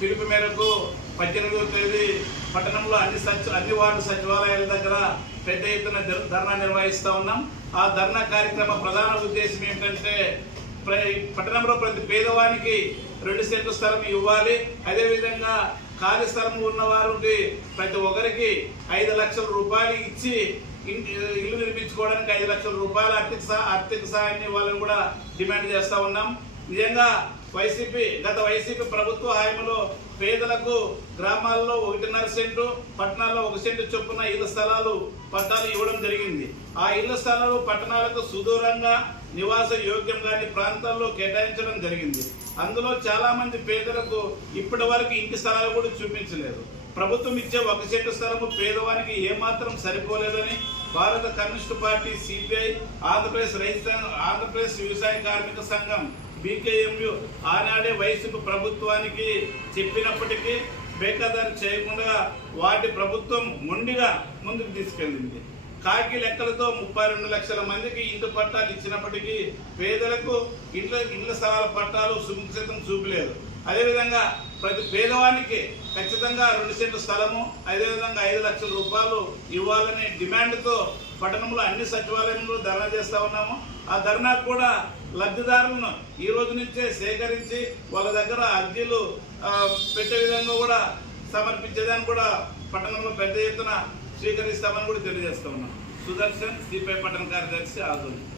పిలుపు మేరకు 18వ తేదీ పట్టణంలో అన్ని వార్డు సచివాలయాల దగ్గర పెద్ద ఎత్తున ధర్నా నిర్వహిస్తూ ఉన్నాం. ఆ ధర్నా కార్యక్రమ ప్రధాన ఉద్దేశం ఏమిటంటే పట్టణంలో ప్రతి పేదవానికి 2 సెంట్లు స్థలం ఇవ్వాలి. అదేవిధంగా ఖాళీ స్థలం ఉన్న వారికి ప్రతి ఒక్కరికి 5 లక్షల రూపాయలు ఇచ్చి ఇల్లు నిర్మించుకోవడానికి 5 లక్షల రూపాయల ఆర్థిక సహాయాన్ని ఇవ్వాలని కూడా డిమాండ్ చేస్తూ ఉన్నాం. నిజంగా గత వైసీపీ ప్రభుత్వ హయాంలో పేదలకు గ్రామాల్లో 1.5 సెంటు, పట్టణాల్లో 1 సెంటు చొప్పున ఇళ్ల స్థలాలు పట్టాలు ఇవ్వడం జరిగింది. ఆ ఇళ్ల స్థలాలు పట్టణాలకు సుదూరంగా నివాస యోగ్యంగా ప్రాంతాల్లో కేటాయించడం జరిగింది. అందులో చాలా మంది పేదలకు ఇప్పటి వరకు ఇంటి స్థలాలు కూడా చూపించలేదు. ప్రభుత్వం ఇచ్చే 1 సెంటు స్థలము పేదవానికి ఏమాత్రం సరిపోలేదని భారత కమ్యూనిస్టు పార్టీ, సిపిఐ, ఆంధ్రప్రదేశ్ వ్యవసాయ కార్మిక సంఘం, BKMU ఆనాడే వైసీపీ ప్రభుత్వానికి చెప్పినప్పటికీ బేఖాతరు చేయకుండా వాటి ప్రభుత్వం మొండిగా ముందుకు తీసుకెళ్ళింది. కాకి లెక్కలతో 32 లక్షల మందికి ఇంటి పట్టాలు ఇచ్చినప్పటికీ పేదలకు ఇండ్ల స్థలాల పట్టాలు సుముఖితం చూపలేదు. అదేవిధంగా ప్రతి పేదవానికి ఖచ్చితంగా 2 సెంటు స్థలము, అదేవిధంగా 5 లక్షల రూపాయలు ఇవ్వాలనే డిమాండ్తో పట్టణంలో అన్ని సచివాలయంలో ధర్నా చేస్తూ ఉన్నాము. ఆ ధర్నా కూడా లబ్ధిదారులను ఈ రోజు నుంచే సేకరించి వాళ్ళ దగ్గర అర్జీలు పెట్టే విధంగా కూడా సమర్పించేదాన్ని కూడా పట్టణంలో పెద్ద ఎత్తున స్వీకరిస్తామని కూడా తెలియజేస్తూ ఉన్నాం. సుదర్శన్, సిపిఐ పట్టణ కార్యదర్శి, ఆదోని.